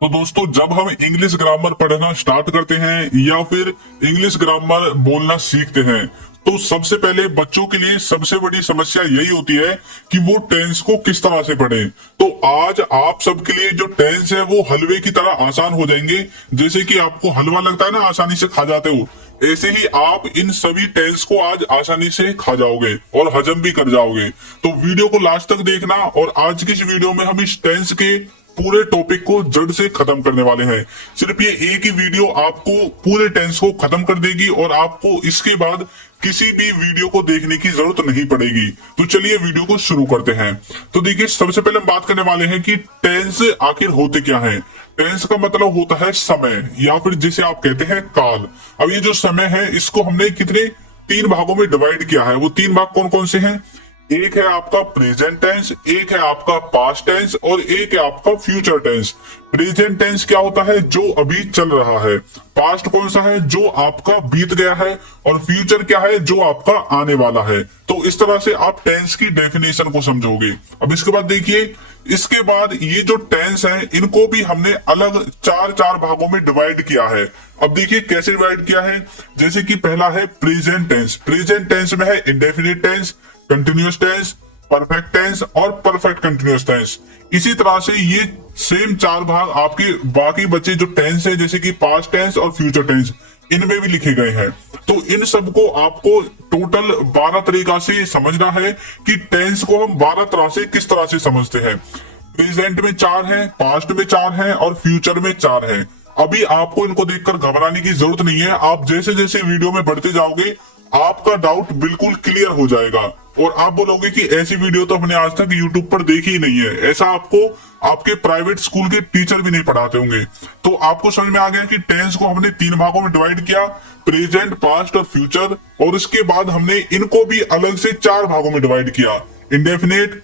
तो दोस्तों, जब हम इंग्लिश ग्रामर पढ़ना स्टार्ट करते हैं या फिर इंग्लिश ग्रामर बोलना सीखते हैं, तो सबसे पहले बच्चों के लिए सबसे बड़ी समस्या यही होती है कि वो टेंस को किस तरह से पढ़ें। तो आज आप सबके लिए जो टेंस है वो हलवे की तरह आसान हो जाएंगे। जैसे कि आपको हलवा लगता है ना, आसानी से खा जाते हो, ऐसे ही आप इन सभी टेंस को आज आसानी से खा जाओगे और हजम भी कर जाओगे। तो वीडियो को लास्ट तक देखना, और आज की इस वीडियो में हम इस टेंस के पूरे टॉपिक को जड़ से खत्म करने वाले हैं। सिर्फ ये एक ही वीडियो आपको पूरे टेंस को खत्म कर देगी और आपको इसके बाद किसी भी वीडियो को देखने की जरूरत नहीं पड़ेगी। तो चलिए वीडियो को शुरू करते हैं। तो देखिए, सबसे पहले हम बात करने वाले हैं कि टेंस आखिर होते क्या हैं। टेंस का मतलब होता है समय, या फिर जिसे आप कहते हैं काल। अब ये जो समय है, इसको हमने कितने तीन भागों में डिवाइड किया है। वो तीन भाग कौन कौन से हैं? एक है आपका प्रेजेंट टेंस, एक है आपका पास्ट टेंस और एक है आपका फ्यूचर टेंस। प्रेजेंट टेंस क्या होता है? जो अभी चल रहा है। पास्ट कौन सा है? जो आपका बीत गया है। और फ्यूचर क्या है? जो आपका आने वाला है। तो इस तरह से आप टेंस की डेफिनेशन को समझोगे। अब इसके बाद देखिए, इसके बाद ये जो टेंस है, इनको भी हमने अलग चार चार भागों में डिवाइड किया है। अब देखिए कैसे डिवाइड किया है। जैसे कि पहला है प्रेजेंट टेंस। प्रेजेंट टेंस में है indefinite tense, continuous tense, perfect tense और परफेक्ट कंटिन्यूअस टेंस। इसी तरह से ये सेम चार भाग आपके बाकी बचे जो टेंस है, जैसे कि पास्ट टेंस और फ्यूचर टेंस, इनमें भी लिखे गए हैं। तो इन सबको आपको टोटल 12 तरीका से समझना है कि टेंस को हम 12 तरह से किस तरह से समझते हैं। प्रेजेंट में 4 है, पास्ट में 4 है और फ्यूचर में 4 है। अभी आपको इनको देखकर घबराने की जरूरत नहीं है। आप जैसे जैसे वीडियो में बढ़ते जाओगे, आपका डाउट बिल्कुल क्लियर हो जाएगा और आप बोलोगे कि ऐसी वीडियो तो हमने आज तक यूट्यूब पर देखी ही नहीं है। ऐसा आपको आपके प्राइवेट स्कूल के टीचर भी नहीं पढ़ाते होंगे। तो आपको समझ में आ गया कि टेंस को हमने तीन भागों में डिवाइड किया, प्रेजेंट, पास्ट और फ्यूचर। और उसके बाद हमने इनको भी अलग से चार भागों में डिवाइड किया, इंडेफिनेट,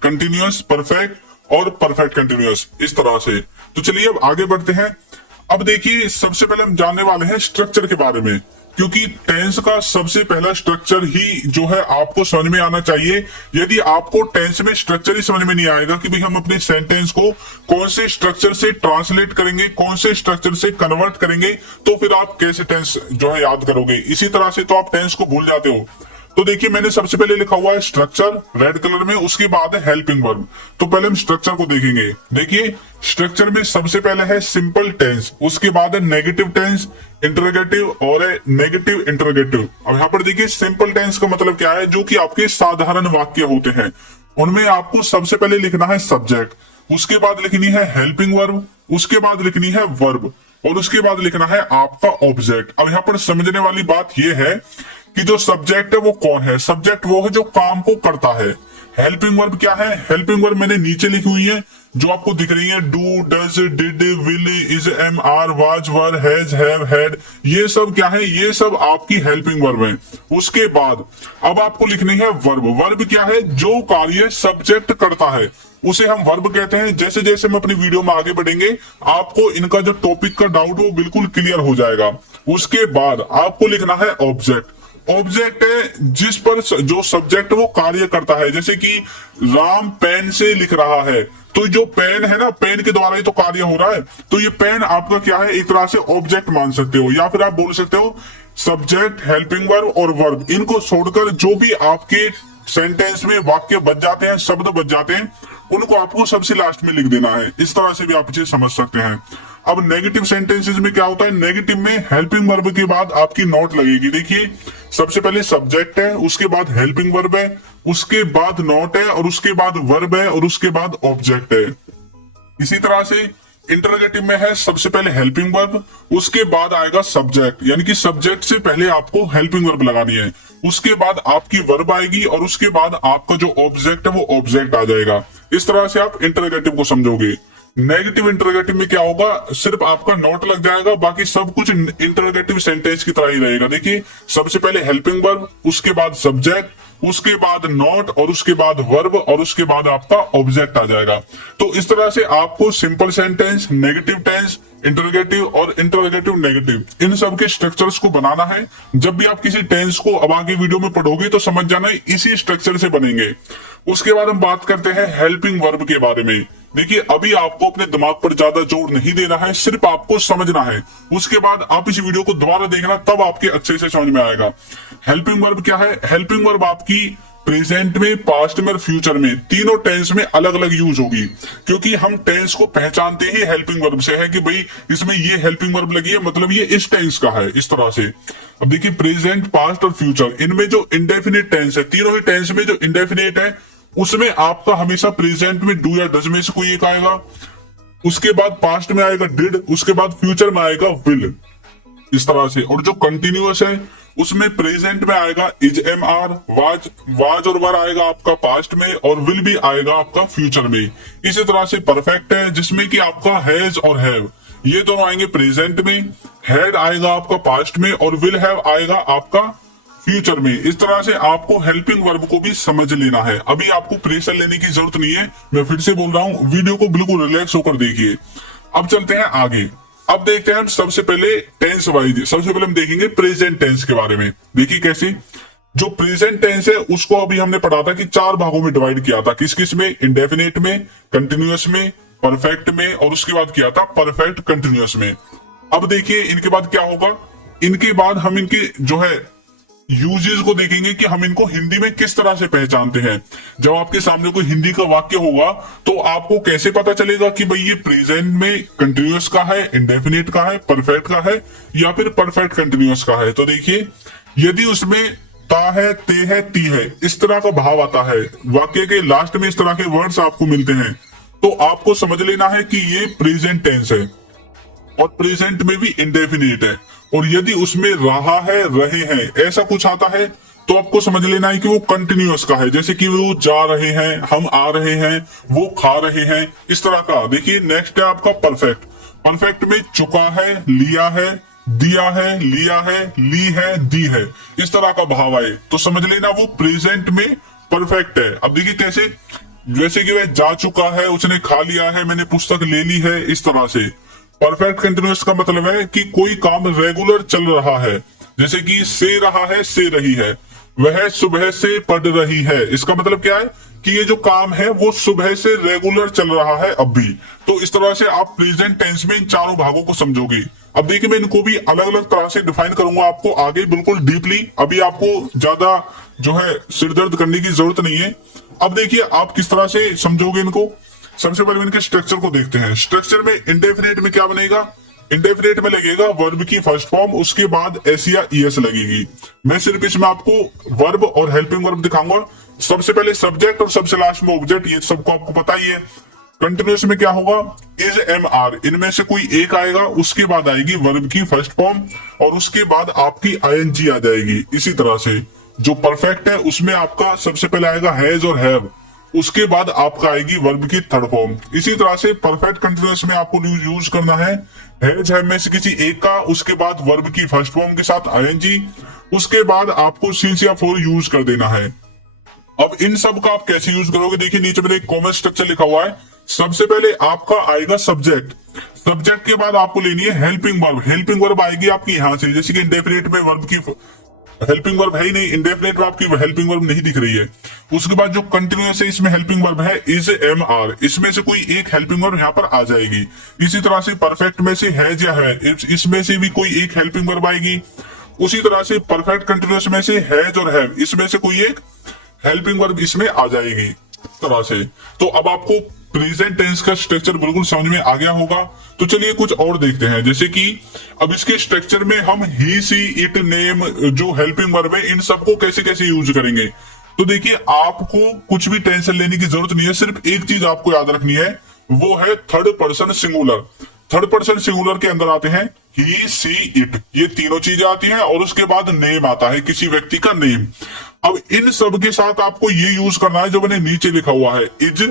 कंटिन्यूअस, परफेक्ट और परफेक्ट कंटिन्यूअस, इस तरह से। तो चलिए अब आगे बढ़ते हैं। अब देखिए, सबसे पहले हम जानने वाले हैं स्ट्रक्चर के बारे में, क्योंकि टेंस का सबसे पहला स्ट्रक्चर ही जो है आपको समझ में आना चाहिए। यदि आपको टेंस में स्ट्रक्चर ही समझ में नहीं आएगा कि भाई हम अपने सेंटेंस को कौन से स्ट्रक्चर से ट्रांसलेट करेंगे, कौन से स्ट्रक्चर से कन्वर्ट करेंगे, तो फिर आप कैसे टेंस जो है याद करोगे। इसी तरह से तो आप टेंस को भूल जाते हो। तो देखिए, मैंने सबसे पहले लिखा हुआ है स्ट्रक्चर रेड कलर में, उसके बाद है हेल्पिंग वर्ब। तो पहले हम स्ट्रक्चर को देखेंगे। देखिए, स्ट्रक्चर में सबसे पहले है सिंपल टेंस, उसके बाद है नेगेटिव टेंस, इंटरोगेटिव और है नेगेटिव इंटरोगेटिव। अब यहाँ पर देखिए, सिंपल टेंस का मतलब क्या है? जो कि आपके साधारण वाक्य होते हैं, उनमें आपको सबसे पहले लिखना है सब्जेक्ट, उसके बाद लिखनी है हेल्पिंग वर्ब, उसके बाद लिखनी है वर्ब और उसके बाद लिखना है आपका ऑब्जेक्ट। अब यहाँ पर समझने वाली बात यह है कि जो सब्जेक्ट है वो कौन है? सब्जेक्ट वो है जो काम को करता है। हेल्पिंग वर्ब क्या है? हेल्पिंग वर्ब मैंने नीचे लिखी हुई है, जो आपको दिख रही है, do, does, did, will, is, am, are, was, were, has, have, had. ये सब क्या है? ये सब आपकी हेल्पिंग वर्ब है। उसके बाद अब आपको लिखनी है वर्ब। वर्ब क्या है? जो कार्य सब्जेक्ट करता है उसे हम वर्ब कहते हैं। जैसे जैसे हम अपनी वीडियो में आगे बढ़ेंगे, आपको इनका जो टॉपिक का डाउट वो बिल्कुल क्लियर हो जाएगा। उसके बाद आपको लिखना है ऑब्जेक्ट। ऑब्जेक्ट है जिस पर जो सब्जेक्ट वो कार्य करता है। जैसे कि राम पेन से लिख रहा है, तो जो पेन है ना, पेन के द्वारा ही तो कार्य हो रहा है। तो ये पेन आपका क्या है? एक तरह से ऑब्जेक्ट मान सकते हो, या फिर आप बोल सकते हो सब्जेक्ट, हेल्पिंग वर्ब और वर्ब। इनको छोड़कर जो भी आपके सेंटेंस में वाक्य बच जाते हैं, शब्द बच जाते हैं, उनको आपको सबसे लास्ट में लिख देना है। इस तरह से भी आप इसे समझ सकते हैं। अब नेगेटिव सेंटेंसेस में क्या होता है? नेगेटिव में हेल्पिंग वर्ब के बाद आपकी नॉट लगेगी। देखिए, सबसे पहले सब्जेक्ट है, उसके बाद हेल्पिंग वर्ब है, उसके बाद नॉट है और उसके बाद वर्ब है और उसके बाद ऑब्जेक्ट है। इसी तरह से इंटरोगेटिव में है सबसे पहले हेल्पिंग वर्ब, उसके बाद आएगा सब्जेक्ट, यानी कि सब्जेक्ट से पहले आपको हेल्पिंग वर्ब लगानी है, उसके बाद आपकी वर्ब आएगी और उसके बाद आपका जो ऑब्जेक्ट है वो ऑब्जेक्ट आ जाएगा। इस तरह से आप इंटरोगेटिव को समझोगे। नेगेटिव इंटरोगेटिव में क्या होगा, सिर्फ आपका नॉट लग जाएगा, बाकी सब कुछ इंटरोगेटिव सेंटेंस की तरह ही रहेगा। देखिए सबसे पहले हेल्पिंग वर्ब, उसके बाद सब्जेक्ट, उसके बाद नॉट, और उसके बाद वर्ब, और उसके बाद आपका ऑब्जेक्ट आ जाएगा। तो इस तरह से आपको simple sentence, negative tense, interrogative और इंटरोगेटिव नेगेटिव, इन सब के स्ट्रक्चर्स को बनाना है। जब भी आप किसी टेंस को अब आगे वीडियो में पढ़ोगे तो समझ जाना इसी स्ट्रक्चर से बनेंगे। उसके बाद हम बात करते हैं हेल्पिंग वर्ब के बारे में। देखिए अभी आपको अपने दिमाग पर ज्यादा जोर नहीं देना है, सिर्फ आपको समझना है। उसके बाद आप इस वीडियो को दोबारा देखना, तब आपके अच्छे से समझ में आएगा। हेल्पिंग वर्ब क्या है? हेल्पिंग वर्ब आपकी प्रेजेंट में, पास्ट में और फ्यूचर में, तीनों टेंस में अलग अलग यूज होगी। क्योंकि हम टेंस को पहचानते ही हेल्पिंग वर्ब से है कि भाई इसमें ये हेल्पिंग वर्ब लगी है, मतलब ये इस टेंस का है, इस तरह से। अब देखिए प्रेजेंट, पास्ट और फ्यूचर, इनमें जो इंडेफिनिट टेंस है, तीनों ही टेंस में जो इंडेफिनिट है उसमें आपका हमेशा प्रेजेंट में डू या डज में से कोई एक आएगा, उसके बाद पास्ट में आएगा डिड, उसके बाद फ्यूचर में आएगा विल, इस तरह से। और जो कंटिन्यूअस है उसमें प्रेजेंट में आएगा इज, एम आर, वाज और वर आएगा आपका पास्ट में, और विल भी आएगा आपका फ्यूचर में। इसी तरह से परफेक्ट है जिसमें कि आपका हैज और हैव, ये दोनों आएंगे प्रेजेंट में, हैड आएगा आपका पास्ट में, और विल हैव आएगा आपका फ्यूचर में। इस तरह से आपको हेल्पिंग वर्ब को भी समझ लेना है। अभी आपको प्रेशर लेने की जरूरत नहीं है, मैं फिर से बोल रहा हूं, वीडियो को बिल्कुल रिलैक्स होकर देखिए। अब चलते हैं आगे। अब देखते हैं हम सबसे पहले टेंस वाइज, सबसे पहले हम देखेंगे प्रेजेंट टेंस के बारे में। देखिए कैसे, जो प्रेजेंट टेंस है उसको अभी हमने पढ़ा था कि 4 भागों में डिवाइड किया था। किस किस में? इंडेफिनिट में, कंटिन्यूअस में, परफेक्ट में, और उसके बाद किया था परफेक्ट कंटिन्यूअस में। अब देखिए इनके बाद क्या होगा, इनके बाद हम इनके जो है यूजेस को देखेंगे कि हम इनको हिंदी में किस तरह से पहचानते हैं। जब आपके सामने कोई हिंदी का वाक्य होगा तो आपको कैसे पता चलेगा कि भाई ये प्रेजेंट में कंटिन्यूअस का है, इंडेफिनिट का है, परफेक्ट का है, या फिर परफेक्ट कंटिन्यूअस का है। तो देखिए यदि उसमें ता है, ते है, ती है, इस तरह का भाव आता है, वाक्य के लास्ट में इस तरह के वर्ड्स आपको मिलते हैं, तो आपको समझ लेना है कि ये प्रेजेंट टेंस है, और प्रेजेंट में भी इंडेफिनिट है। और यदि उसमें रहा है, रहे हैं, ऐसा कुछ आता है तो आपको समझ लेना है कि वो कंटिन्यूअस का है। जैसे कि वो जा रहे हैं, हम आ रहे हैं, वो खा रहे हैं, इस तरह का। देखिए नेक्स्ट है आपका परफेक्ट। परफेक्ट में चुका है, लिया है, दिया है, लिया है, ली है, दी है, इस तरह का भाव आए तो समझ लेना वो प्रेजेंट में परफेक्ट है। अब देखिए कैसे, जैसे कि वह जा चुका है, उसने खा लिया है, मैंने पुस्तक ले ली है, इस तरह से। परफेक्ट कंटिन्यूअस का मतलब है कि कोई काम रेगुलर चल रहा है, जैसे कि से रहा है, से रही है, वह सुबह से पढ़ रही है, इसका मतलब क्या है कि ये जो काम है वो सुबह से रेगुलर चल रहा है अब भी। तो इस तरह से आप प्रेजेंट टेंस में इन चारों भागों को समझोगे। अब देखिए मैं इनको भी अलग अलग तरह से डिफाइन करूंगा आपको आगे बिल्कुल डीपली, अभी आपको ज्यादा जो है सिरदर्द करने की जरूरत नहीं है। अब देखिए आप किस तरह से समझोगे इनको। सबसे पहले इनके स्ट्रक्चर को देखते हैं। स्ट्रक्चर में इंडेफिनिट में क्या बनेगा, इंडेफिनिट में लगेगा वर्ब की फर्स्ट फॉर्म, उसके बाद एस या ईएस लगेगी। मैं सिर्फ इसमें आपको वर्ब और हेल्पिंग वर्ब दिखाऊंगा। सबसे पहले सब्जेक्ट और सबसे लास्ट में ऑब्जेक्ट, ये सबको आपको पता ही है। कंटिन्यूअस में क्या होगा, इज, एम, आर, इनमें से कोई एक आएगा, उसके बाद आएगी वर्ब की फर्स्ट फॉर्म, और उसके बाद आपकी आईएनजी आ जाएगी। इसी तरह से जो परफेक्ट है उसमें आपका सबसे पहले आएगा हैज और हैव, उसके बाद आपका आएगी वर्ब की थर्ड फॉर्म। इसी तरह से परफेक्ट कंटिन्यूअस में आपको यूज करना है हैज हैव में से किसी एक का, उसके बाद वर्ब की फर्स्ट फॉर्म के साथ आईएनजी, उसके बाद आपको सिंस या फॉर यूज कर देना है। अब इन सब का आप कैसे यूज करोगे, देखिए नीचे मेरे एक कॉमन स्ट्रक्चर लिखा हुआ है। सबसे पहले आपका आएगा सब्जेक्ट, सब्जेक्ट के बाद आपको लेनी है हेल्पिंग वर्ब। हेल्पिंग वर्ब आएगी आपकी यहां से, जैसे कि इंडेफिनिट में वर्ब की हेल्पिंग वर्ब है ही नहीं, इंडेफिनिट में आपकी हेल्पिंग वर्ब नहीं दिख रही है। उसके बाद जो कंटिन्यूअस है इसमें हेल्पिंग वर्ब है इज, एम, आर, इसमें से कोई एक हेल्पिंग वर्ब यहाँ पर आ जाएगी। इसी तरह से परफेक्ट में से हैज या है, इसमें से भी कोई एक हेल्पिंग वर्ब आएगी। उसी तरह से परफेक्ट कंटिन्यूअस में से हैज और हैव, इसमें से कोई एक हेल्पिंग वर्ब इसमें आ जाएगी, इस तरह से। तो अब आपको प्रेजेंट टेंस का स्ट्रक्चर बिल्कुल समझ में आ गया होगा। तो चलिए कुछ और देखते हैं, जैसे कि अब इसके स्ट्रक्चर में हम ही, सी, इट, नेम, जो हेल्पिंग वर्ब है, इन सबको कैसे कैसे यूज करेंगे। तो देखिए आपको कुछ भी टेंशन लेने की जरूरत नहीं है, सिर्फ एक चीज आपको याद रखनी है, वो है third person singular. Third person singular के अंदर आते हैं ही, सी, इट, ये तीनों चीजें आती हैं, और उसके बाद नेम आता है, किसी व्यक्ति का नेम। अब इन सब के साथ आपको ये यूज करना है जो मैंने नीचे लिखा हुआ है, इज,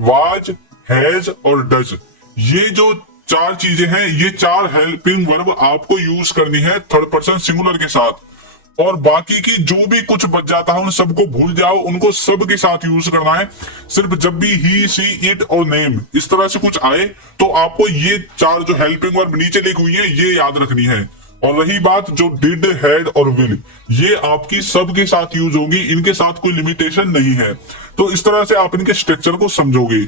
वाज, हैज और डज। ये जो चार चीजें हैं, ये चार हेल्पिंग वर्ब आपको यूज करनी है थर्ड पर्सन सिंगुलर के साथ, और बाकी की जो भी कुछ बच जाता है उन सबको भूल जाओ, उनको सब के साथ यूज करना है। सिर्फ जब भी ही, सी, इट और नेम इस तरह से कुछ आए तो आपको ये चार जो हेल्पिंग वर्ब नीचे लिखी हुई है ये याद रखनी है। और रही बात जो डिड, हैड और विल, ये आपकी सब के साथ यूज होगी, इनके साथ कोई लिमिटेशन नहीं है। तो इस तरह से आप इनके स्ट्रक्चर को समझोगे।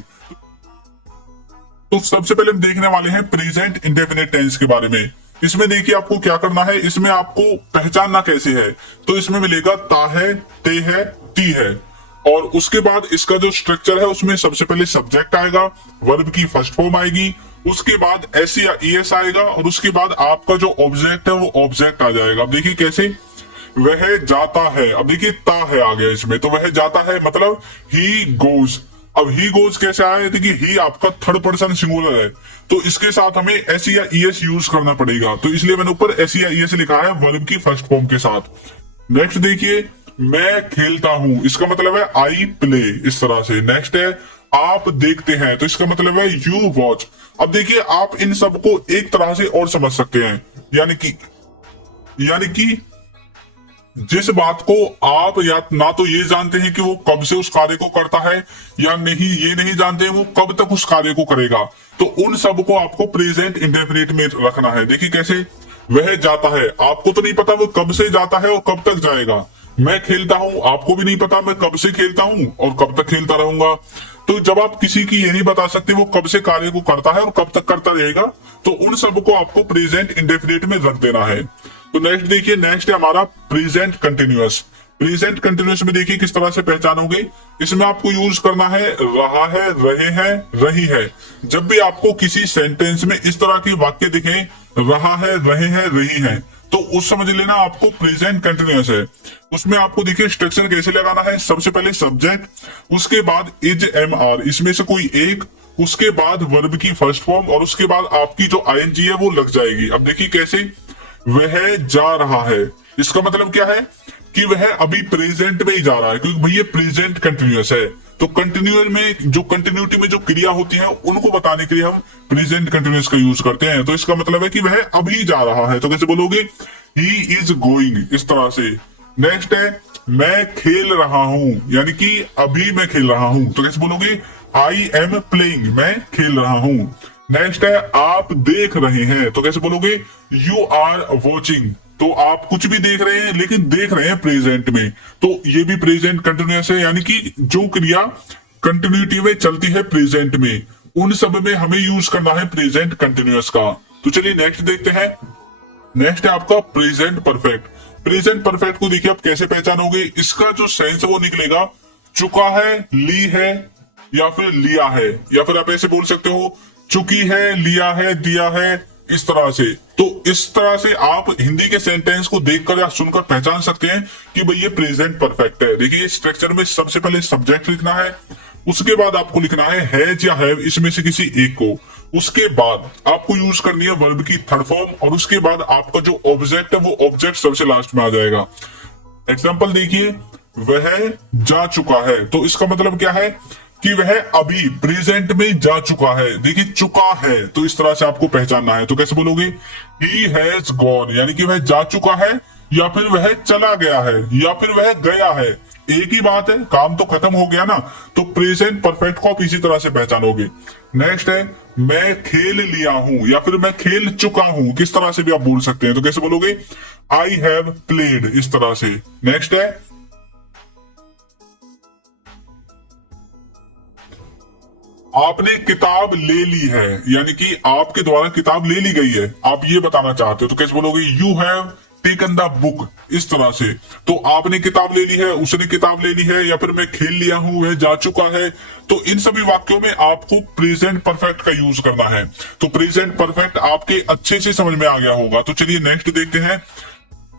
तो सबसे पहले हम देखने वाले हैं प्रेजेंट इंडेफिनिट टेंस के बारे में। इसमें देखिए आपको क्या करना है, इसमें आपको पहचानना कैसे है। तो इसमें मिलेगा ता है, ते है, ती है, और उसके बाद इसका जो स्ट्रक्चर है उसमें सबसे पहले सब्जेक्ट आएगा, वर्ब की फर्स्ट फॉर्म आएगी, उसके बाद एस या ईएस आएगा, और उसके बाद आपका जो ऑब्जेक्ट है वो ऑब्जेक्ट आ जाएगा। अब देखिए कैसे, वह जाता है, अब देखिए ता है आ गया इसमें, तो वह जाता है मतलब ही गोज। अब ही गोज कैसे आया, देखिए ही आपका थर्ड पर्सन सिंगुलर है, तो इसके साथ हमें एस या ईएस यूज करना पड़ेगा, तो इसलिए मैंने ऊपर एस या ईएस लिखा है वर्ब की फर्स्ट फॉर्म के साथ। नेक्स्ट देखिए, मैं खेलता हूं, इसका मतलब है आई प्ले, इस तरह से। नेक्स्ट है आप देखते हैं, तो इसका मतलब है यू वॉच। अब देखिए आप इन सबको एक तरह से और समझ सकते हैं, यानी कि जिस बात को आप या ना तो ये जानते हैं कि वो कब से उस कार्य को करता है, या नहीं ये नहीं जानते हैं वो कब तक उस कार्य को करेगा, तो उन सब को आपको प्रेजेंट इंडेफिनिट में रखना है। देखिए कैसे, वह जाता है, आपको तो नहीं पता वो कब से जाता है और कब तक जाएगा। मैं खेलता हूं, आपको भी नहीं पता मैं कब से खेलता हूं और कब तक खेलता रहूंगा। तो जब आप किसी की ये नहीं बता सकते वो कब से कार्य को करता है और कब तक करता रहेगा, तो उन सबको आपको प्रेजेंट इंडेफिनिट में रख देना है। तो नेक्स्ट देखिए, नेक्स्ट है हमारा प्रेजेंट कंटिन्यूअस। प्रेजेंट कंटिन्यूअस में देखिए किस तरह से पहचानोगे, इसमें आपको यूज करना है रहा है, रहे हैं, रही है। जब भी आपको किसी सेंटेंस में इस तरह के वाक्य दिखे, रहा है, रहे हैं, रही है, तो उस समझ लेना आपको प्रेजेंट कंटिन्यूअस है। उसमें आपको देखिए स्ट्रक्चर कैसे लगाना है, सबसे पहले सब्जेक्ट, उसके बाद इज, एम, आर, इसमें से कोई एक, उसके बाद वर्ब की फर्स्ट फॉर्म, और उसके बाद आपकी जो आईएनजी है वो लग जाएगी। अब देखिए कैसे, वह जा रहा है, इसका मतलब क्या है कि वह अभी प्रेजेंट में ही जा रहा है, क्योंकि भैया प्रेजेंट कंटिन्यूअस है। तो कंटिन्यूअल में जो कंटिन्यूटी में जो क्रिया होती है उनको बताने के लिए हम प्रेजेंट कंटिन्यूअस का यूज करते हैं। तो इसका मतलब है कि वह अभी जा रहा है, तो कैसे बोलोगे, ही इज गोइंग, इस तरह से। नेक्स्ट है मैं खेल रहा हूं, यानी कि अभी मैं खेल रहा हूं, तो कैसे बोलोगे, आई एम प्लेइंग, मैं खेल रहा हूं। नेक्स्ट है आप देख रहे हैं, तो कैसे बोलोगे, यू आर वॉचिंग, तो आप कुछ भी देख रहे हैं लेकिन देख रहे हैं प्रेजेंट में, तो ये भी प्रेजेंट कंटिन्यूअस है। यानी कि जो क्रिया कंटिन्यूटी में चलती है प्रेजेंट में, उन सब में हमें यूज करना है प्रेजेंट कंटिन्यूअस का। तो चलिए नेक्स्ट देखते हैं। नेक्स्ट है आपका प्रेजेंट परफेक्ट। प्रेजेंट परफेक्ट को देखिए आप कैसे पहचानोगे, इसका जो सेंस है वो निकलेगा चुका है, ली है, या फिर लिया है, या फिर आप ऐसे बोल सकते हो चुकी है, लिया है, दिया है, इस तरह से। तो इस तरह से आप हिंदी के सेंटेंस को देखकर या सुनकर पहचान सकते हैं कि भाई ये प्रेजेंट परफेक्ट है। देखिए स्ट्रक्चर में सबसे पहले सब्जेक्ट लिखना है, उसके बाद आपको लिखना है हैज या हैव, इसमें से किसी एक को, उसके बाद आपको यूज करनी है वर्ब की थर्ड फॉर्म, और उसके बाद आपका जो ऑब्जेक्ट है वो ऑब्जेक्ट सबसे लास्ट में आ जाएगा। एग्जाम्पल देखिए, वह जा चुका है, तो इसका मतलब क्या है कि वह अभी प्रेजेंट में जा चुका है। देखिए चुका है, तो इस तरह से आपको पहचानना है, तो कैसे बोलोगे, ही हैज गॉन, यानी कि वह जा चुका है, या फिर वह चला गया है, या फिर वह गया है, एक ही बात है, काम तो खत्म हो गया ना। तो प्रेजेंट परफेक्ट को आप इसी तरह से पहचानोगे। नेक्स्ट है मैं खेल लिया हूं, या फिर मैं खेल चुका हूं, किस तरह से भी आप बोल सकते हैं, तो कैसे बोलोगे, आई हैव प्लेड, इस तरह से। नेक्स्ट है आपने किताब ले ली है, यानी कि आपके द्वारा किताब ले ली गई है, आप ये बताना चाहते हो, तो कैसे बोलोगे, you have taken the book, इस तरह से। तो आपने किताब ले ली है, उसने किताब ले ली है, या फिर मैं खेल लिया हूं, वह जा चुका है। तो इन सभी वाक्यों में आपको प्रेजेंट परफेक्ट का यूज करना है। तो प्रेजेंट परफेक्ट आपके अच्छे से समझ में आ गया होगा। तो चलिए नेक्स्ट देखते हैं।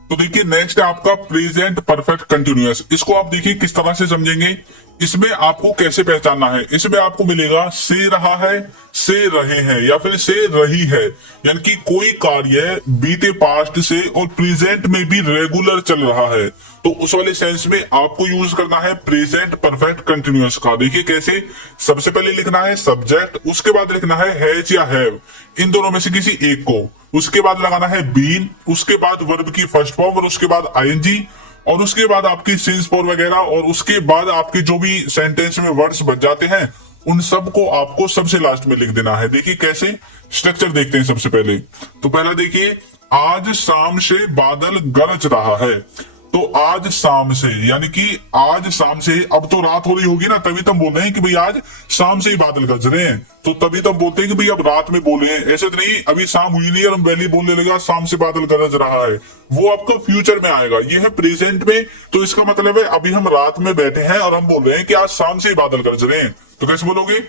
तो देखिए नेक्स्ट है आपका प्रेजेंट परफेक्ट कंटिन्यूअस। इसको आप देखिए किस तरह से समझेंगे इसमें आपको कैसे पहचानना है, इसमें आपको मिलेगा से रहा है, से रहे हैं, या फिर से रही है। यानी कि कोई कार्य बीते पास्ट से और प्रेजेंट में भी रेगुलर चल रहा है, तो उस वाले सेंस में आपको यूज करना है प्रेजेंट परफेक्ट कंटिन्यूअस का। देखिए कैसे, सबसे पहले लिखना है सब्जेक्ट, उसके बाद लिखना है हैज या हैव, इन दोनों में से किसी एक को, उसके बाद लगाना है बीन, उसके बाद वर्ब की फर्स्ट फॉर्म और उसके बाद आईएनजी, और उसके बाद आपकी सिंस फॉर वगैरह, और उसके बाद आपके जो भी सेंटेंस में वर्ड्स बच जाते हैं उन सब को आपको सबसे लास्ट में लिख देना है। देखिए कैसे, स्ट्रक्चर देखते हैं सबसे पहले। तो पहला देखिए, आज शाम से बादल गरज रहा है। तो आज शाम से, यानी कि आज शाम से, अब तो रात हो रही होगी ना, तभी तो हम बोल रहे हैं कि भाई आज शाम से ही बादल गरज रहे हैं, तो तभी तो हम बोलते हैं कि भाई अब रात में बोले हैं। ऐसे तो नहीं अभी शाम हुई नहीं और हम पहले बोलने लगा शाम से बादल गरज रहा है, वो आपका फ्यूचर में आएगा। ये है प्रेजेंट में, तो इसका मतलब है अभी हम रात में बैठे हैं और हम बोल रहे हैं कि आज शाम से ही बादल गरज रहे हैं। तो कैसे बोलोगे,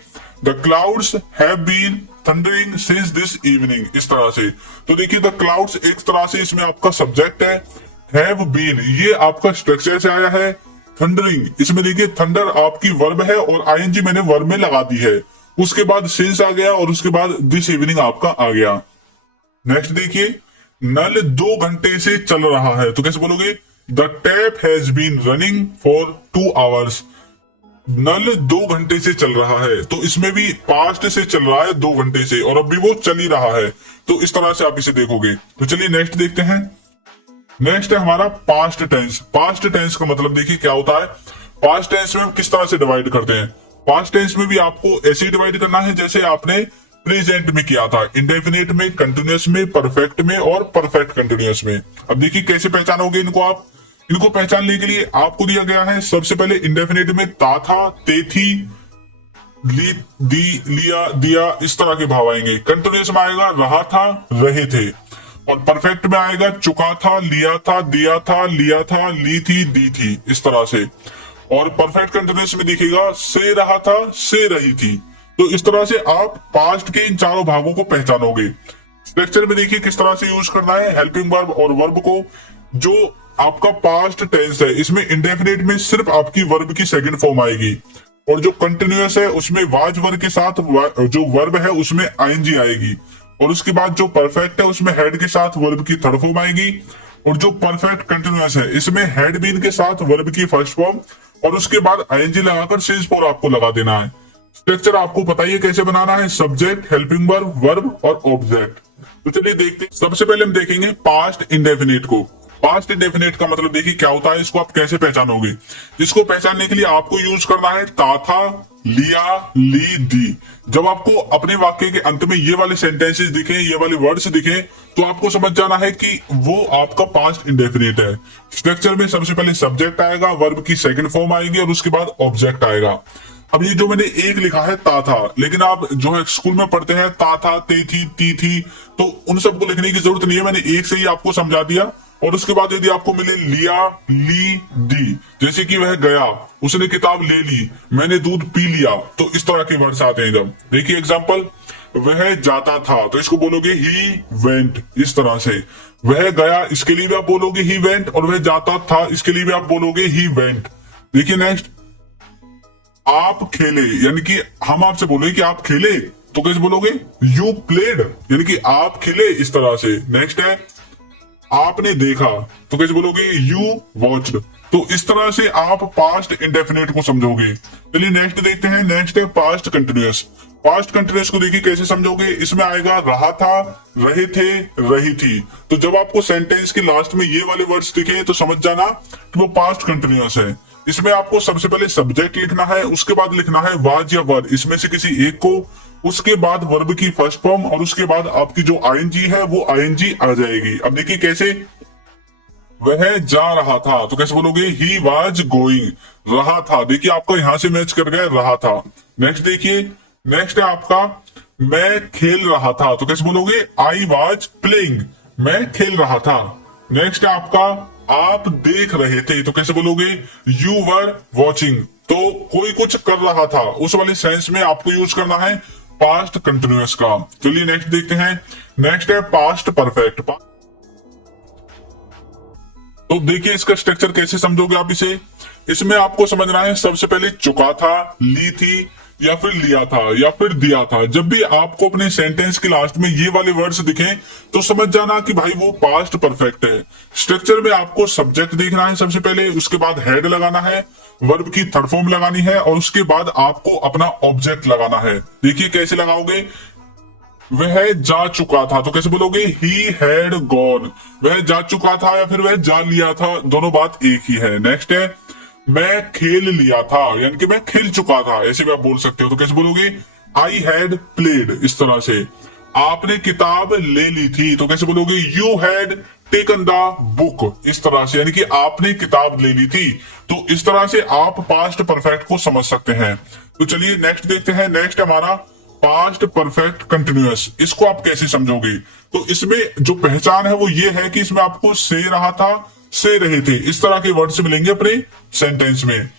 the clouds have been thundering since this evening, इस तरह से। तो देखिए द क्लाउड्स एक तरह से इसमें आपका सब्जेक्ट है, हैव बीन ये आपका स्ट्रक्चर से आया है, थंडरिंग इसमें देखिए थंडर आपकी वर्ब है और आईएनजी मैंने वर्ब में लगा दी है, उसके बाद सिंस आ गया और उसके बाद दिस इवनिंग आपका आ गया। नेक्स्ट देखिए, नल 2 घंटे से चल रहा है। तो कैसे बोलोगे, the tap has been running for 2 hours. नल 2 घंटे से चल रहा है, तो इसमें भी पास्ट से चल रहा है 2 घंटे से और अब भी वो चल ही रहा है, तो इस तरह से आप इसे देखोगे। तो चलिए नेक्स्ट देखते हैं। नेक्स्ट है हमारा पास्ट टेंस। पास्ट टेंस का मतलब देखिए क्या होता है, पास्ट टेंस में हम किस तरह से डिवाइड करते हैं। पास्ट टेंस में भी आपको ऐसे ही डिवाइड करना है जैसे आपने प्रेजेंट में किया था, इंडेफिनिट में, कंटिन्यूअस में, परफेक्ट में और परफेक्ट कंटिन्यूअस में। अब देखिए कैसे पहचानोगे इनको आप। इनको पहचानने के लिए आपको दिया गया है सबसे पहले इंडेफिनिट में ता था, ते थी, ली, दी, लिया, दिया, इस तरह के भाव आएंगे। कंटिन्यूअस में आएगा रहा था, रहे थे, और परफेक्ट में आएगा चुका था, लिया था, दिया था, लिया था, ली थी, दी थी, इस तरह से। और परफेक्ट कंटिन्यूअस में दिखेगा से रहा था, से रही थी। तो इस तरह से आप पास्ट के इन चारों भागों को पहचानोगे। स्ट्रक्चर में देखिए किस तरह से यूज करना है हेल्पिंग वर्ब और वर्ब को। जो आपका पास्ट टेंस है इसमें इंडेफिनिट में सिर्फ आपकी वर्ब की सेकंड फॉर्म आएगी, और जो कंटिन्यूअस है उसमें वाज वर्ब के साथ जो वर्ब है उसमें आईएनजी आएगी, और उसके बाद जो परफेक्ट है उसमें हेड के साथ वर्ब की थर्ड फॉर्म आएगी, और जो परफेक्ट कंटिन्यूअस है इसमें हेड बीन के साथ वर्ब की फर्स्ट फॉर्म, और उसके बाद आईएनजी लगाकर सिंस फॉर आपको लगा देना है। स्ट्रक्चर आपको पता ही है कैसे बनाना है, सब्जेक्ट, हेल्पिंग वर्ब, वर्ब और ऑब्जेक्ट। तो चलिए देखते हैं। सबसे पहले हम देखेंगे पास्ट इंडेफिनिट को। पास्ट इंडेफिनिट का मतलब देखिए क्या होता है, इसको आप कैसे पहचानोगे। इसको पहचानने के लिए आपको यूज करना है ता था, लिया, ली, दी। जब आपको अपने वाक्य के अंत में ये वाले सेंटेंसेस दिखे, ये वाले वर्ड्स दिखे, तो आपको समझ जाना है कि वो आपका पास्ट इंडेफिनिट है। स्ट्रक्चर में सबसे पहले सब्जेक्ट आएगा, वर्ब की सेकंड फॉर्म आएगी और उसके बाद ऑब्जेक्ट आएगा। अब ये जो मैंने एक लिखा है ता था, लेकिन आप जो है स्कूल में पढ़ते हैं ता था, ते थी, ती थी, तो उन सबको लिखने की जरूरत नहीं है, मैंने एक से ही आपको समझा दिया। और उसके बाद यदि आपको मिले लिया, ली, दी, जैसे कि वह गया, उसने किताब ले ली, मैंने दूध पी लिया, तो इस तरह के वर्ड्स आते हैं। जब देखिए एग्जांपल, वह जाता था तो इसको बोलोगे ही वेंट, इस तरह से। वह गया इसके लिए भी आप बोलोगे ही वेंट, और वह जाता था इसके लिए भी आप बोलोगे ही वेंट। देखिए नेक्स्ट, आप खेले, यानी कि हम आपसे बोले कि आप खेले, तो कैसे बोलोगे, यू प्लेड, यानी कि आप खेले, इस तरह से। नेक्स्ट है आपने देखा, तो कैसे बोलोगे, यू वॉच्ड। तो इस तरह से आप पास्ट इंडेफिनिट को समझोगे। चलिए नेक्स्ट देखते हैं। नेक्स्ट है पास्ट कंटिन्यूअस। पास्ट कंटिन्यूअस को देखिए कैसे समझोगे। इसमें आएगा रहा था, रहे थे, रही थी। तो जब आपको सेंटेंस के लास्ट में ये वाले वर्ड्स दिखे तो समझ जाना कि वो पास्ट कंटिन्यूअस है। इसमें आपको सबसे पहले सब्जेक्ट लिखना है, उसके बाद लिखना है वाज या वर, इसमें से किसी एक को, उसके बाद वर्ब की फर्स्ट फॉर्म, और उसके बाद आपकी जो आईएनजी है वो आईएनजी आ जाएगी। अब देखिए कैसे, वह जा रहा था, तो कैसे बोलोगे, ही वाज गोइंग। रहा था, देखिए आपको यहां से मैच कर गया, रहा था। नेक्स्ट देखिए, नेक्स्ट है आपका मैं खेल रहा था, तो कैसे बोलोगे, आई वाज प्लेइंग, मैं खेल रहा था। नेक्स्ट है आपका आप देख रहे थे, तो कैसे बोलोगे, यू वर वॉचिंग। तो कोई कुछ कर रहा था, उस वाले सेंस में आपको यूज करना है पास्ट कंटिन्यूअस का। चलिए नेक्स्ट देखते हैं। नेक्स्ट है पास्ट परफेक्ट। तो देखिए इसका स्ट्रक्चर कैसे समझोगे आप इसे। इसमें आपको समझना है सबसे पहले चुका था, ली थी, या फिर लिया था, या फिर दिया था। जब भी आपको अपने सेंटेंस के लास्ट में ये वाले वर्ड्स दिखें तो समझ जाना कि भाई वो पास्ट परफेक्ट है। स्ट्रक्चर में आपको सब्जेक्ट देखना है सबसे पहले, उसके बाद हेड लगाना है, वर्ब की थर्ड फॉर्म लगानी है, और उसके बाद आपको अपना ऑब्जेक्ट लगाना है। देखिए कैसे लगाओगे। वह जा चुका था तो कैसे बोलोगे, ही हैड गॉन। वह जा चुका था या फिर वह जा लिया था, दोनों बात एक ही है। नेक्स्ट है, मैं खेल लिया था, यानी कि मैं खेल चुका था, ऐसे भी आप बोल सकते हो। तो कैसे बोलोगे, आई हैड प्लेड। इस तरह से आपने किताब ले ली थी तो कैसे बोलोगे, you had taken the book. इस तरह से, यानी कि आपने किताब ले ली थी। तो इस तरह से आप पास्ट परफेक्ट को समझ सकते हैं। तो चलिए नेक्स्ट देखते हैं। नेक्स्ट हमारा पास्ट परफेक्ट कंटिन्यूअस। इसको आप कैसे समझोगे। तो इसमें जो पहचान है वो ये है कि इसमें आपको से रहा था, से रहे थे, इस तरह के वर्ड्स मिलेंगे अपने सेंटेंस में।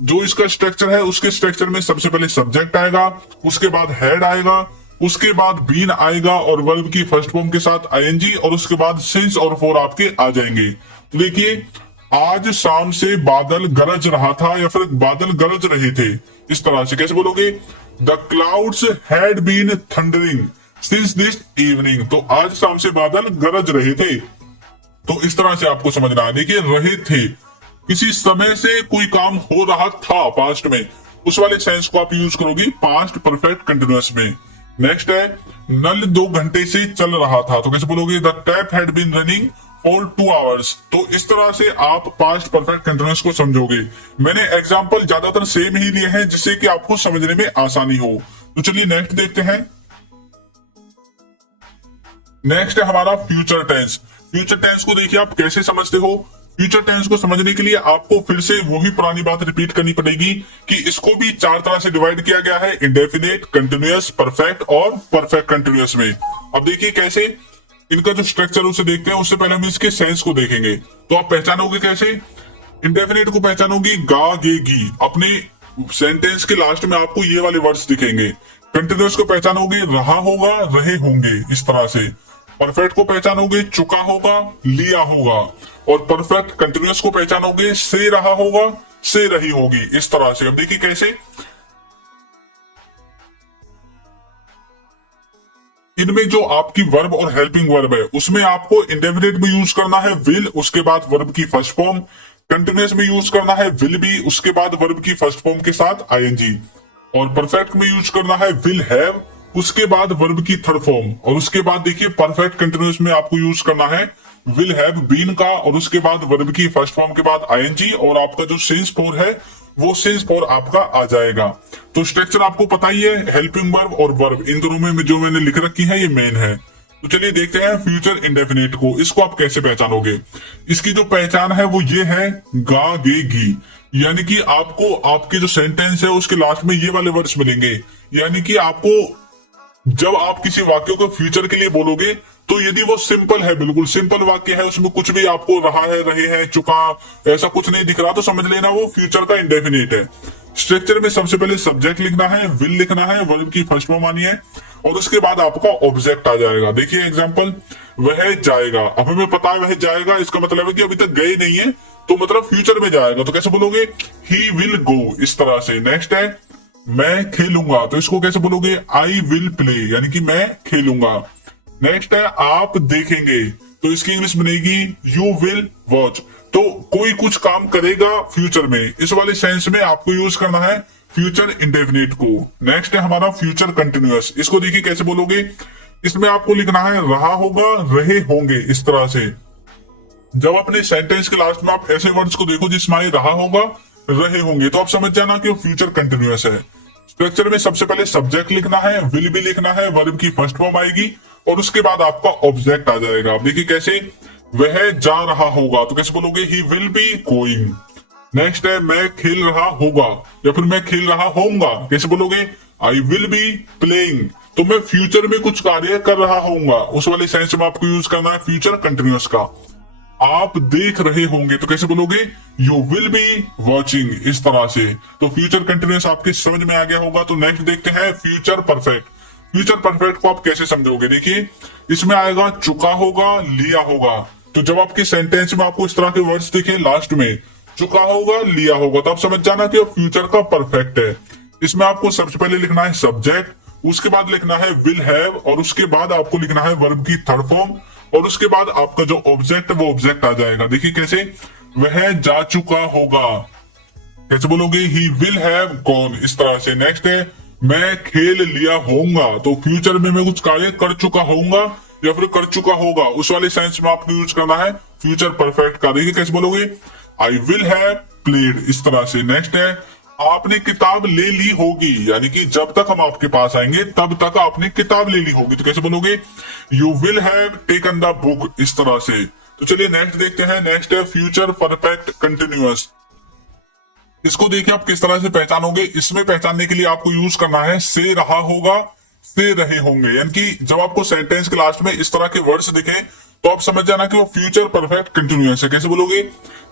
जो इसका स्ट्रक्चर है, उसके स्ट्रक्चर में सबसे पहले सब्जेक्ट आएगा, उसके बाद हेड आएगा, उसके बाद बीन आएगा और वर्ब की फर्स्ट फॉर्म के साथ आईएनजी, और उसके बाद सिंस और फॉर आपके आ जाएंगे। तो देखिए, आज शाम से बादल गरज रहा था या फिर बादल गरज रहे थे। इस तरह से कैसे बोलोगे, the clouds had been thundering since this evening. तो आज शाम से बादल गरज रहे थे। तो इस तरह से आपको समझना है। देखिए, रहे थे, किसी समय से कोई काम हो रहा था पास्ट में, उस वाले सेंस को आप यूज करोगे पास्ट परफेक्ट कंटिन्यूअस में। नेक्स्ट है, नल 2 घंटे से चल रहा था तो कैसे बोलोगे, the tap had been running for 2 hours. तो इस तरह से आप पास्ट परफेक्ट कंटिन्यूअस को समझोगे। मैंने एग्जांपल ज्यादातर सेम ही लिए हैं जिससे कि आपको समझने में आसानी हो। तो चलिए नेक्स्ट देखते हैं। नेक्स्ट है हमारा फ्यूचर टेंस। फ्यूचर टेंस को देखिए आप कैसे समझते हो। फ्यूचर टेंस को समझने के लिए आपको फिर से वही पुरानी बात रिपीट करनी पड़ेगी कि इसको भी 4 तरह से डिवाइड किया गया है, इंडेफिनेट, कंटिन्यूअस, परफेक्ट और परफेक्ट कंटिन्यूअस में। अब देखिए कैसे इनका जो स्ट्रक्चर उसे देखते हैं, उससे पहले हम इसके सेंस को देखेंगे। तो आप पहचानोगे कैसे। इंडेफिनेट को पहचानोगी गा गे गी, अपने सेंटेंस के लास्ट में आपको ये वाले वर्ड्स दिखेंगे। कंटिन्यूअस को पहचानोगे रहा होगा, रहे होंगे, इस तरह से। परफेक्ट को पहचानोगे चुका होगा, लिया होगा, और परफेक्ट कंटिन्यूअस को पहचानोगे से रहा होगा, से रही होगी, इस तरह से। अब देखिए कैसे इनमें जो आपकी वर्ब और हेल्पिंग वर्ब है उसमें आपको इंडेफिनिट में यूज करना है विल, उसके बाद वर्ब की फर्स्ट फॉर्म। कंटिन्यूअस में यूज करना है विल बी, उसके बाद वर्ब की फर्स्ट फॉर्म के साथ आईएनजी। और परफेक्ट में यूज करना है विल हैव, उसके बाद वर्ब की थर्ड फॉर्म। और उसके बाद देखिए परफेक्ट कंटिन्यूअस में आपको यूज करना है विल हैव बीन का, और उसके बाद वर्ब की फर्स्ट फॉर्म के बाद आईएनजी, और आपका जो सिंस फॉर है वो सिंस फॉर आपका आ जाएगा। तो स्ट्रक्चर आपको पता ही है, हेल्पिंग वर्ब और वर्ब इन दोनों में जो मैंने लिख रखी है ये मेन है। तो चलिए देखते हैं फ्यूचर इंडेफिनिट को। इसको आप कैसे पहचानोगे। इसकी जो पहचान है वो ये है गा गे गी, यानी कि आपको आपके जो सेंटेंस है उसके लास्ट में ये वाले वर्ड्स मिलेंगे। यानी कि आपको जब आप किसी वाक्य को फ्यूचर के लिए बोलोगे तो यदि वो सिंपल है, बिल्कुल सिंपल वाक्य है, उसमें कुछ भी आपको रहा है, रहे हैं, चुका, ऐसा कुछ नहीं दिख रहा, तो समझ लेना वो फ्यूचर का इंडेफिनिट है। स्ट्रक्चर में सबसे पहले सब्जेक्ट लिखना है, विल लिखना है, वर्ब की फर्स्ट फॉर्म आनी है, और उसके बाद आपका ऑब्जेक्ट आ जाएगा। देखिए एग्जांपल, वह जाएगा। अब हमें पता है वह जाएगा, इसका मतलब है कि अभी तक गए नहीं है, तो मतलब फ्यूचर में जाएगा। तो कैसे बोलोगे, ही विल गो, इस तरह से। नेक्स्ट है मैं खेलूंगा, तो इसको कैसे बोलोगे, आई विल प्ले, यानी कि मैं खेलूंगा। नेक्स्ट है आप देखेंगे, तो इसकी इंग्लिश बनेगी यू विल वॉच। तो कोई कुछ काम करेगा फ्यूचर में, इस वाले सेंस में आपको यूज करना है फ्यूचर इंडेफिनिट को। नेक्स्ट है हमारा फ्यूचर कंटिन्यूअस। इसको देखिए कैसे बोलोगे। इसमें आपको लिखना है रहा होगा, रहे होंगे, इस तरह से। जब अपने सेंटेंस के लास्ट में आप ऐसे वर्ड्स को देखो जिसमें रहा होगा, रहे होंगे, तो आप समझ जाना कि वो फ्यूचर कंटिन्यूअस है। स्ट्रक्चर में सबसे पहले सब्जेक्ट लिखना है, विल भी लिखना है, वर्ब की फर्स्ट फॉर्म आएगी, और उसके बाद आपका ऑब्जेक्ट आ जाएगा। आप देखिए कैसे, वह जा रहा होगा, तो कैसे बोलोगे, he will be going. Next है मैं खेल रहा होगा, या फिर मैं खेल रहा होऊंगा, कैसे बोलोगे, आई विल बी प्लेइंग। तो मैं फ्यूचर में कुछ कार्य कर रहा होऊंगा, उस वाले सेंस में आपको यूज करना है फ्यूचर कंटिन्यूअस का। आप देख रहे होंगे, तो कैसे बोलोगे, यू विल बी वॉचिंग, इस तरह से। तो फ्यूचर कंटिन्यूअस आपके समझ में आ गया होगा। तो नेक्स्ट देखते हैं फ्यूचर परफेक्ट। फ्यूचर परफेक्ट को आप कैसे समझोगे। देखिए इसमें आएगा चुका होगा, लिया होगा। तो जब आपके सेंटेंस में आपको इस तरह के वर्ड्स दिखे लास्ट में, चुका होगा, लिया होगा, तो आप समझ जाना कि फ्यूचर का परफेक्ट है। इसमें आपको सबसे पहले लिखना है सब्जेक्ट, उसके बाद लिखना है विल हैव, और उसके बाद आपको लिखना है वर्ब की थर्ड फॉर्म, और उसके बाद आपका जो ऑब्जेक्ट है वो ऑब्जेक्ट आ जाएगा। देखिए कैसे, वह जा चुका होगा, कैसे बोलोगे, ही विल हैव गॉन, इस तरह से। नेक्स्ट है मैं खेल लिया होऊंगा, तो फ्यूचर में मैं कुछ कार्य कर चुका होऊंगा या फिर कर चुका होगा, उस वाले सेंस में आपको यूज करना है फ्यूचर परफेक्ट का। देखिए कैसे बोलोगे, आई विल हैव प्लेड, इस तरह से। नेक्स्ट है आपने किताब ले ली होगी, यानी कि जब तक हम आपके पास आएंगे तब तक आपने किताब ले ली होगी, तो कैसे बोलोगे, you will have taken the book, इस तरह से। तो चलिए नेक्स्ट देखते हैं। नेक्स्ट है फ्यूचर परफेक्ट कंटिन्यूअस। इसको देखिए आप किस तरह से पहचानोगे। इसमें पहचानने के लिए आपको यूज करना है से रहा होगा, से रहे होंगे, यानी कि जब आपको सेंटेंस के लास्ट में इस तरह के वर्ड्स दिखे तो आप समझ जाना कि वो फ्यूचर परफेक्ट कंटिन्यूअस है। कैसे बोलोगे,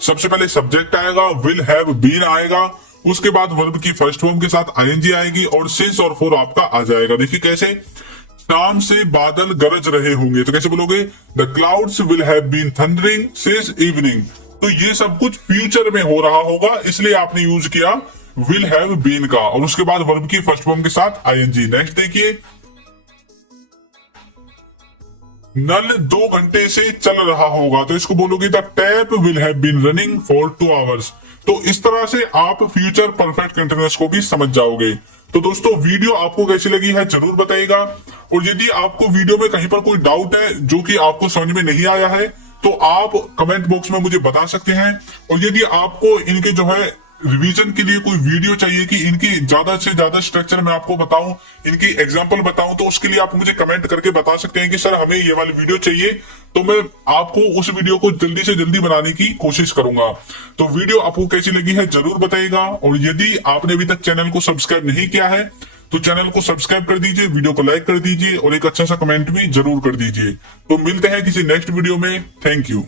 सबसे पहले सब्जेक्ट आएगा, विल हैव बीन आएगा, उसके बाद वर्ब की फर्स्ट फॉर्म के साथ आईएनजी आएगी और सिंस और फॉर आपका आ जाएगा। देखिए कैसे, शाम से बादल गरज रहे होंगे, तो कैसे बोलोगे, the clouds will have been thundering since evening. तो ये सब कुछ फ्यूचर में हो रहा होगा, इसलिए आपने यूज किया विल हैव बीन का, और उसके बाद वर्ब की फर्स्ट फॉर्म के साथ आईएनजी। नेक्स्ट देखिए, नल 2 घंटे से चल रहा होगा, तो इसको बोलोगे the tap will have been running for 2 hours. तो इस तरह से आप फ्यूचर परफेक्ट कंटिन्यूअस को भी समझ जाओगे। तो दोस्तों वीडियो आपको कैसी लगी है जरूर बताइएगा, और यदि आपको वीडियो में कहीं पर कोई डाउट है जो कि आपको समझ में नहीं आया है तो आप कमेंट बॉक्स में मुझे बता सकते हैं। और यदि आपको इनके जो है रिवीजन के लिए कोई वीडियो चाहिए कि इनकी ज्यादा से ज्यादा स्ट्रक्चर मैं आपको बताऊं, इनकी एग्जांपल बताऊं, तो उसके लिए आप मुझे कमेंट करके बता सकते हैं कि सर हमें ये वाली वीडियो चाहिए, तो मैं आपको उस वीडियो को जल्दी से जल्दी बनाने की कोशिश करूंगा। तो वीडियो आपको कैसी लगी है जरूर बताइएगा, और यदि आपने अभी तक चैनल को सब्सक्राइब नहीं किया है तो चैनल को सब्सक्राइब कर दीजिए, वीडियो को लाइक कर दीजिए और एक अच्छा सा कमेंट भी जरूर कर दीजिए। तो मिलते हैं किसी नेक्स्ट वीडियो में। Thank you.